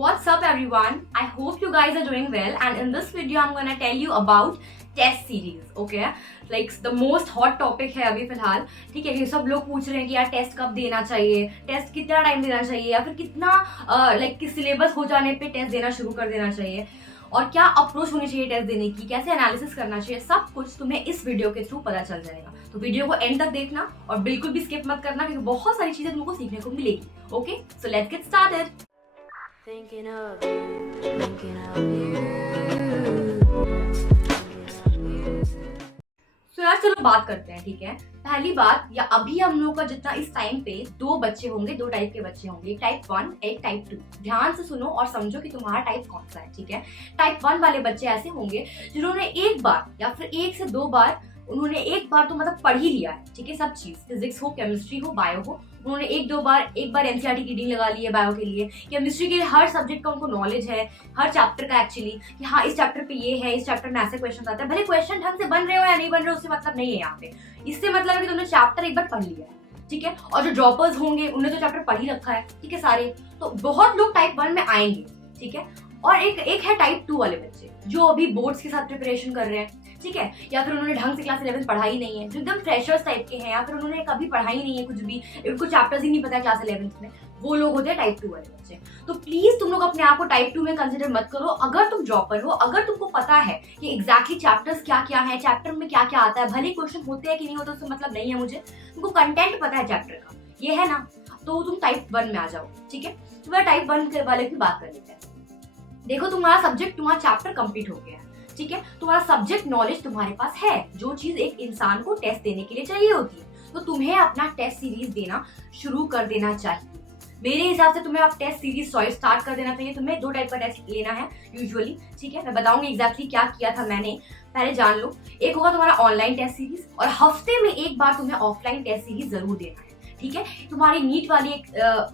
What's up everyone? I hope you guys are doing well, and in this video I'm gonna tell you about test series. Okay, like the most hot topic है अभी फिलहाल. ठीक है, ये सब लोग पूछ रहे हैं कि यार टेस्ट कब देना चाहिए, टेस्ट कितना टाइम देना चाहिए, या फिर कितना किस सिलेबस हो जाने पे टेस्ट देना शुरू कर देना चाहिए, और क्या अप्रोच होनी चाहिए टेस्ट देने की, कैसे एनालिसिस करना चाहिए, सब कुछ तुम्हें इस वीडियो के थ्रू पता चल जाएगा. तो वीडियो को एंड तक देखना और बिल्कुल भी स्किप मत करना, क्योंकि बहुत सारी चीजें तुमको सीखने को मिलेगी. Okay, so let's get started. तो यार चलो बात करते हैं. ठीक है, पहली बात, या अभी हम लोग का जितना इस टाइम पे दो बच्चे होंगे, दो टाइप के बच्चे होंगे, एक टाइप 1 एक टाइप 2. ध्यान से सुनो और समझो कि तुम्हारा टाइप कौन सा है. ठीक है, टाइप 1 वाले बच्चे ऐसे होंगे जिन्होंने एक बार या फिर एक से दो बार, उन्होंने एक बार तो मतलब पढ़ ही लिया है. ठीक है, सब चीज, फिजिक्स हो, केमिस्ट्री हो, बायो हो, उन्होंने एक बार एनसीईआरटी की रीडिंग लगा ली है बायो के लिए. केमिस्ट्री के हर सब्जेक्ट का उनको नॉलेज है, हर चैप्टर का एक्चुअली, कि हाँ इस चैप्टर पे ये है, इस चैप्टर में ऐसे क्वेश्चन आता है. भले क्वेश्चन ढंग से बन रहे हो या नहीं बन रहे हो, उससे मतलब नहीं है यहाँ पे. इससे मतलब है कि तुमने चैप्टर एक बार पढ़ लिया है. ठीक है, और जो ड्रॉपर्स होंगे उन्होंने तो चैप्टर पढ़ ही रखा है. ठीक है, सारे. तो बहुत लोग टाइप 1 में आएंगे. ठीक है, और एक है टाइप 2 वाले बच्चे जो अभी बोर्ड्स के साथ प्रिपरेशन कर रहे हैं. ठीक है, या फिर उन्होंने ढंग से क्लास 11 पढ़ाई नहीं है, जो एकदम फ्रेशर्स टाइप के हैं, या फिर उन्होंने कभी पढ़ाई नहीं है कुछ भी, उनको चैप्टर्स ही नहीं पता है क्लास 11 में. वो लोग होते हैं टाइप 2 वाले बच्चे. तो प्लीज तुम लोग अपने आप को टाइप 2 में कंसिडर मत करो. अगर तुम ड्रॉपर हो, अगर तुमको पता है कि एग्जैक्टली चैप्टर्स क्या क्या है, चैप्टर में क्या क्या आता है, भले क्वेश्चन होते हैं कि नहीं होते उससे मतलब नहीं है मुझे, तुमको कंटेंट पता है चैप्टर का, ये है ना, तो तुम टाइप 1 में आ जाओ. ठीक है, तो मैं टाइप 1 वाले की बात कर लेते हैं. देखो, तुम्हारा सब्जेक्ट, तुम्हारा चैप्टर कंप्लीट हो गया है. ठीक है, तुम्हारा सब्जेक्ट नॉलेज तुम्हारे पास है, जो चीज एक इंसान को टेस्ट देने के लिए चाहिए होती है. तो तुम्हें अपना टेस्ट सीरीज देना शुरू कर देना चाहिए. मेरे हिसाब से तुम्हें अब टेस्ट सीरीज स्टार्ट कर देना चाहिए. तुम्हें दो टाइप का टेस्ट लेना है यूजुअली. ठीक है, मैं बताऊंगी एग्जैक्टली क्या किया था मैंने, पहले जान लो. एक होगा तुम्हारा ऑनलाइन टेस्ट सीरीज, और हफ्ते में एक बार तुम्हें ऑफलाइन टेस्ट सीरीज जरूर देना है. ठीक है, तुम्हारी नीट वाली एक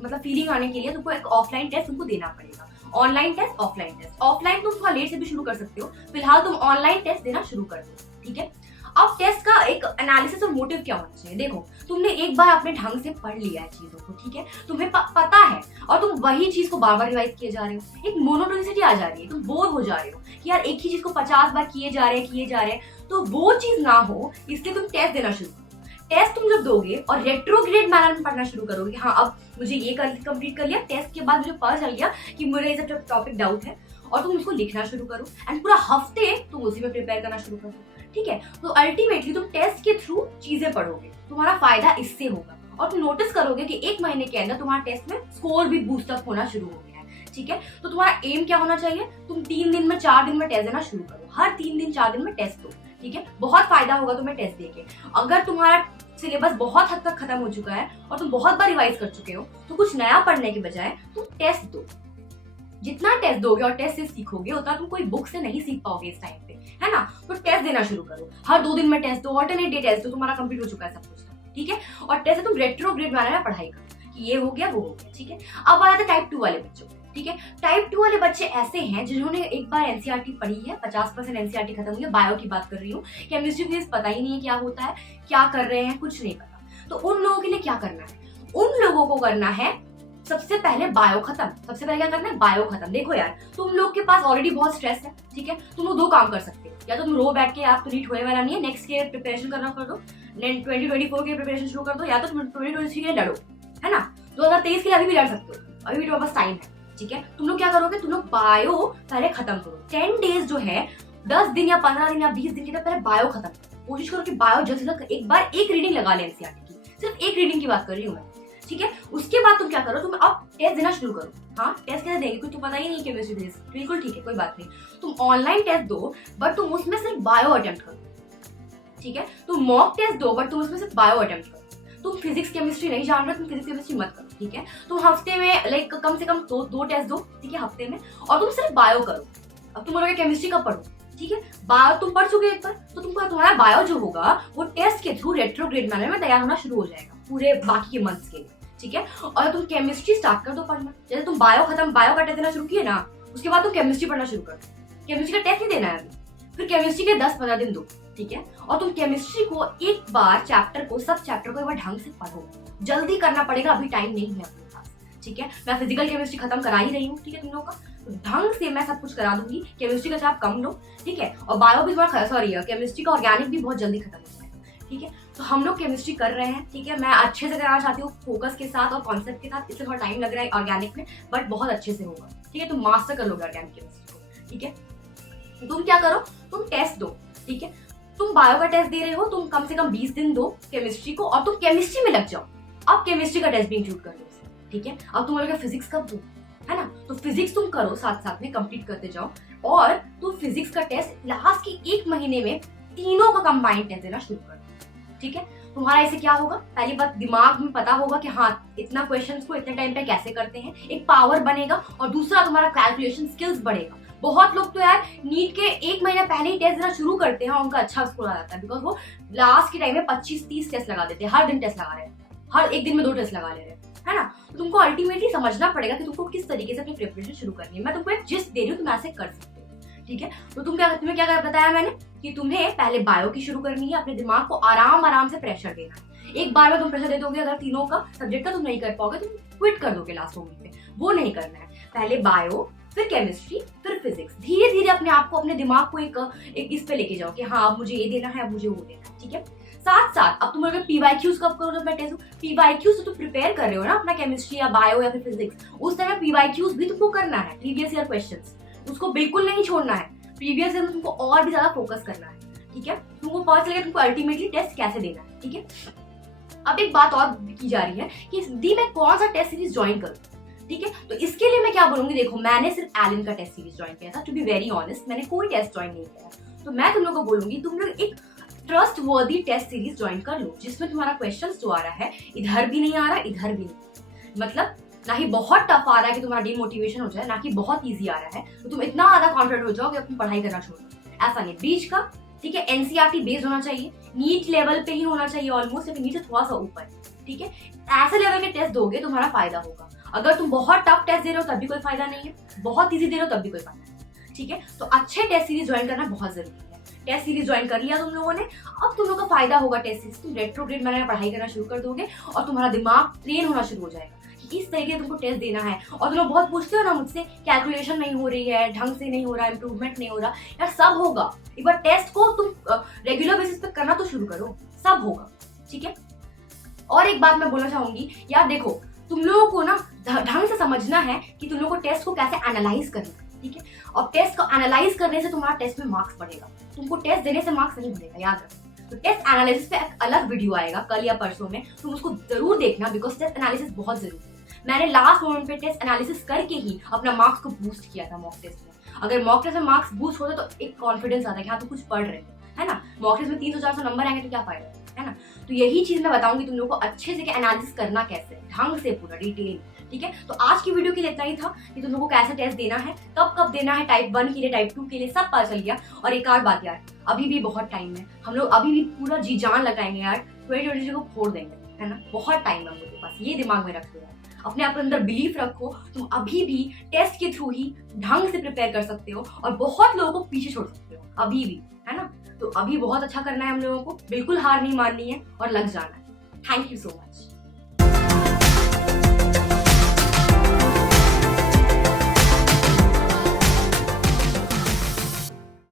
मतलब फीलिंग आने के लिए तुमको एक ऑफलाइन टेस्ट तुमको देना पड़ेगा. Online test, offline test. Offline तुम थोड़ा लेट से भी शुरू कर सकते हो, फिलहाल तुम ऑनलाइन टेस्ट देना शुरू कर दो. ठीक है, अब टेस्ट का एक एनालिसिस और मोटिव क्या होना चाहिए. देखो, तुमने एक बार अपने ढंग से पढ़ लिया है चीजों को. ठीक है, तुम्हें पता है, और तुम वही चीज को बार बार रिवाइज किए जा रहे हो. एक मोनोटोनिसिटी आ जा रही है, तुम बोर हो जा रहे हो कि यार एक ही चीज को 50 बार किए जा रहे हैं. तो वो चीज ना हो, इसलिए तुम टेस्ट देना शुरू करो. टेस्ट तुम जब दोगे और रेट्रोग्रेड मैनर में पढ़ना शुरू करोगे कि हाँ अब मुझे ये कंप्लीट कर लिया, टेस्ट के बाद मुझे पता चल गया कि मुझे ये सब टॉपिक डाउट है, और तुम उसको लिखना शुरू करो, एंड पूरा हफ्ते तुम उसी में प्रिपेयर करना शुरू करो. ठीक है, तो अल्टीमेटली तुम टेस्ट के थ्रू चीजें पढ़ोगे, तुम्हारा फायदा इससे होगा, और तुम नोटिस करोगे कि एक महीने के अंदर तुम्हारा टेस्ट में स्कोर भी बूस्ट अप होना शुरू हो गया है. ठीक है, तो तुम्हारा एम क्या होना चाहिए, तुम 3 दिन में 4 दिन में टेस्ट देना शुरू करो. हर 3 दिन 4 दिन में टेस्ट दो. ठीक है, बहुत फायदा होगा तुम्हें टेस्ट देके. अगर तुम्हारा सिलेबस बहुत हद तक खत्म हो चुका है और तुम बहुत बार रिवाइज कर चुके हो, तो कुछ नया पढ़ने के बजाय तुम टेस्ट दो. जितना टेस्ट दोगे और टेस्ट से सीखोगे, उतना तुम कोई बुक से नहीं सीख पाओगे इस टाइम पे, है ना. तो टेस्ट देना शुरू करो, हर 2 दिन में टेस्ट दो, ऑल्टरनेट डे टेस्ट दो. तुम्हारा कंप्लीट हो चुका है सब कुछ. ठीक है, और टेस्ट तुम रेट्रोग्रेड मैनर में पढ़ाई करो कि ये हो गया वो हो गया. ठीक है, अब आ जाते हैं टाइप 2 वाले बच्चों. ठीक है, टाइप 2 वाले बच्चे ऐसे हैं जिन्होंने एक बार एनसीईआरटी पढ़ी है, 50% एनसीईआरटी खत्म हुई है. बायो की बात कर रही हूँ, केमिस्ट्री फिजिक्स पता ही नहीं है क्या होता है, क्या कर रहे हैं, कुछ नहीं पता. तो उन लोगों के लिए क्या करना है, उन लोगों को करना है सबसे पहले बायो खत्म. सबसे पहले क्या करना है, बायो खत्म. देखो यार, तुम लोग के पास ऑलरेडी बहुत स्ट्रेस है. ठीक है, तुम लोग 2 काम कर सकते हो, या तो तुम रो बैठ के, आप तो नीट होने वाला नहीं है, नेक्स्ट के प्रिपरेशन करना कर दो, 2024 के प्रिपरेशन शुरू कर दो, या तो 2023 के लिए लड़ो, है ना. 2023 के लिए अभी भी लड़ सकते हो, अभी भी तुम्हारे पास टाइम है. ठीक है, तुम लोग क्या करोगे, तुम लोग बायो पहले खत्म करो. 10 डेज जो है, 10 दिन या 15 दिन या 20 दिन के तक पहले बायो खत्म करो. कोशिश करो कि बायो जल्द से जल्द एक बार एक रीडिंग लगा ले एनसीईआरटी की. सिर्फ एक रीडिंग की बात कर रही हूँ मैं. ठीक है, उसके बाद तुम क्या करो, तुम अब टेस्ट देना शुरू करो. हाँ, टेस्ट कैसे देंगे, कुछ तो पता ही नहीं केमिस्ट्री फिजिक्स. बिल्कुल ठीक है, कोई बात नहीं. तुम ऑनलाइन टेस्ट दो, बट तुम उसमें सिर्फ बायो अटेम्प्ट करो. ठीक है, तुम मॉक टेस्ट दो, बट तुम उसमें सिर्फ बायो अटेम्प्ट करो. तुम फिजिक्स केमिस्ट्री नहीं जान रहे, तुम फिजिक्स केमिस्ट्री मत करो. ठीक है, तुम हफ्ते में लाइक कम से कम दो टेस्ट दो. ठीक है, हफ्ते में, और तुम सिर्फ बायो करो. अब तुम बोलोगे केमिस्ट्री कब पढ़ो. ठीक है, बायो तुम पढ़ चुके एक बार, तो तुमको तुम्हारा बायो जो होगा वो टेस्ट के थ्रू रेट्रोग्रेड मैनर में तैयार होना शुरू हो जाएगा पूरे बाकी के मंथ्स के लिए. ठीक है, और तुम केमिस्ट्री स्टार्ट कर दो पढ़ना. जैसे तुम बायो का टेस्ट देना शुरू किए ना, उसके बाद तुम केमिस्ट्री पढ़ना शुरू कर दो. केमिस्ट्री का टेस्ट नहीं देना है अभी, फिर केमिस्ट्री के 10-15 दिन दो. ठीक है, और तुम केमिस्ट्री को एक बार चैप्टर को, सब चैप्टर को एक बार ढंग से पढ़ो. जल्दी करना पड़ेगा, अभी टाइम नहीं है अपने पास. ठीक है। मैं फिजिकल केमिस्ट्री खत्म करा ही रही हूँ, ठीक है। तुम लोगों का तो ढंग से मैं सब कुछ करा दूंगी। केमिस्ट्री का चाप कम लो, ठीक है। और बायो भी तुम्हारा, सॉरी केमिस्ट्री का ऑर्गेनिक भी बहुत जल्दी खत्म हो जाएगा, ठीक है। तो हम लोग केमिस्ट्री कर रहे हैं, ठीक है। मैं अच्छे से कराना चाहती हूँ, फोकस के साथ और कॉन्सेप्ट के साथ। इससे थोड़ा टाइम लग रहा है ऑर्गेनिक में, बट बहुत अच्छे से होगा, ठीक है। तुम मास्टर कर लोगे ऑर्गेनिक केमिस्ट्री को, ठीक है। तुम क्या करो, तुम टेस्ट दो, ठीक है। तुम बायो का टेस्ट दे रहे हो, तुम कम से कम 20 दिन दो केमिस्ट्री को, और तुम केमिस्ट्री में लग जाओ। अब केमिस्ट्री का टेस्ट भी इंक्लूड कर लो, ठीक है। अब तुम लोग फिजिक्स कब दो, है ना। तो फिजिक्स तुम करो, साथ साथ में कंप्लीट करते जाओ। और तुम फिजिक्स का टेस्ट लास्ट के 1 महीने में तीनों का कंबाइंड टेस्ट देना शुरू कर दो, ठीक है। तुम्हारा ऐसे क्या होगा, पहली बात दिमाग में पता होगा कि हाँ इतना क्वेश्चंस को इतने टाइम पे कैसे करते हैं, एक पावर बनेगा। और दूसरा तुम्हारा कैलकुलेशन स्किल्स बढ़ेगा। बहुत लोग तो यार नीट के 1 महीना पहले ही टेस्ट देना शुरू करते हैं और उनका अच्छा स्कोर आ जाता है, बिकॉज वो लास्ट के टाइम में 25-30 टेस्ट लगा देते हैं। हर दिन टेस्ट लगा रहे हैं, हर एक दिन में 2 टेस्ट लगा ले रहे हैं, है ना। तो तुमको अल्टीमेटली समझना पड़ेगा कि तुमको किस तरीके से अपनी प्रिपरेशन शुरू करनी है। मैं तुमको एक जिस्ट दे रही हूँ, तुम ऐसे कर सकते हो, ठीक है। तो तुम्हें क्या बताया मैंने कि तुम्हें पहले बायो की शुरू करनी है। अपने दिमाग को आराम से प्रेशर देना है। एक बार में तुम प्रेशर दे दोगे, अगर तीनों का सब्जेक्ट का तुम नहीं कर पाओगे, तुम क्विट कर दोगे लास्ट मोमेंट पे। वो नहीं करना है। पहले बायो, फिर केमिस्ट्री, फिर फिजिक्स। धीरे धीरे अपने आप को, अपने दिमाग को एक इस पे लेके जाओ कि हाँ अब मुझे ये देना है, अब मुझे वो देना है, ठीक है। साथ साथ अब तुम अगर PYQs कब करो, जब मैं टेस्ट PYQs तो प्रिपेयर कर रहे हो ना अपना केमिस्ट्री या बायो या फिर फिजिक्स, उस समय PYQs भी तुमको करना है, प्रीवियस ईयर क्वेश्चंस। उसको बिल्कुल नहीं छोड़ना है। प्रीवियस ईयर में तुमको और भी ज्यादा फोकस करना है, ठीक है। तुमको पता चलेगा तुमको अल्टीमेटली टेस्ट कैसे देना है, ठीक है। अब एक बात और की जा रही है कि दी मैं कौन सा टेस्ट सीरीज ज्वाइन करूँ, ठीक है। तो इसके लिए मैं क्या बोलूंगी, देखो मैंने सिर्फ एलन का टेस्ट सीरीज ज्वाइन किया था। टू बी वेरी ऑनेस्ट, मैंने कोई टेस्ट ज्वाइन नहीं किया। तो मैं तुम लोगों को बोलूंगी तुम लोग एक ट्रस्ट वर्दी टेस्ट सीरीज ज्वाइन कर लो, जिसमें तुम्हारा क्वेश्चन जो आ रहा है इधर भी नहीं आ रहा, इधर भी नहीं, मतलब ना ही बहुत टफ आ रहा है कि तुम्हारा डिमोटिवेशन हो जाए, ना कि बहुत ईजी आ रहा है तो तुम इतना ज्यादा कॉन्फिडेंट हो जाओ कि अपनी पढ़ाई करना छोड़ दो। ऐसा नहीं, बीच का, ठीक है। NCERT बेस्ड होना चाहिए, नीट लेवल पे ही होना चाहिए ऑलमोस्ट, लेकिन नीट से थोड़ा सा ऊपर, ठीक है। ऐसे लेवल के टेस्ट दोगे तुम्हारा फायदा होगा। अगर तुम बहुत टफ टेस्ट दे रहे हो तब भी कोई फायदा नहीं है, बहुत इजी दे रहे हो तब भी कोई फायदा नहीं, ठीक है। तो अच्छे टेस्ट सीरीज ज्वाइन करना बहुत जरूरी है। टेस्ट सीरीज ज्वाइन कर लिया तुम लोगों ने, अब तुम लोग का फायदा होगा टेस्ट सीरीज। तुम रेट्रोग्रेड मैनर में पढ़ाई करना शुरू कर दोगे और तुम्हारा दिमाग ट्रेन होना शुरू हो जाएगा कि इस तरीके से तुमको टेस्ट देना है। और तुम लोग बहुत पूछते हो ना मुझसे, कैलकुलेशन नहीं हो रही है, ढंग से नहीं हो रहा, इंप्रूवमेंट नहीं हो रहा। यार सब होगा, एक बार टेस्ट को तुम रेगुलर बेसिस पे करना तो शुरू करो, सब होगा, ठीक है। और एक बात मैं बोलना चाहूंगी, यार देखो तुम लोगों को ना ढंग से समझना है कि तुम लोग को टेस्ट को कैसे एनालाइज करना है, ठीक है। और टेस्ट को एनालाइज करने से तुम्हारा टेस्ट में मार्क्स बढ़ेगा, तुमको टेस्ट देने से मार्क्स नहीं बढ़ेगा, याद रखो। तो टेस्ट एनालिसिस पे एक अलग वीडियो आएगा कल या परसों में, तुम उसको जरूर देखना, बिकॉज टेस्ट एनालिसिस बहुत जरूरी है। मैंने लास्ट मोमेंट पे टेस्ट एनालिसिस करके ही अपना मार्क्स को बूस्ट किया था मॉक टेस्ट में। अगर मॉक टेस्ट में मार्क्स बूस्ट होते तो एक कॉन्फिडेंस आता है कि हाँ तो कुछ पढ़ रहे है ना। मॉक टेस्ट में 300-400 नंबर आएंगे तो क्या फायदा है ना। तो यही चीज मैं बताऊंगी तुम लोगों को अच्छे से एनालिसिस करना कैसे, ढंग से, पूरा डिटेल, ठीक है। तो आज की वीडियो के लिए इतना ही था कि तुम लोगों को कैसे टेस्ट देना है, कब कब देना है, टाइप 1 के लिए, टाइप 2 के लिए, सब पता चल गया। और एक और बात यार, अभी भी बहुत टाइम है, हम लोग अभी भी पूरा जी जान लगाएंगे यार, 2023 को फोड़ देंगे, है ना। बहुत टाइम है हम लोग के पास, ये दिमाग में रखो यार। अपने आप अंदर बिलीफ रखो, तुम अभी भी टेस्ट के थ्रू ही ढंग से प्रिपेयर कर सकते हो और बहुत लोगों को पीछे छोड़ सकते हो अभी भी, है ना। तो अभी बहुत अच्छा करना है हम लोगों को, बिल्कुल हार नहीं माननी है और लग जाना है। Thank you so much.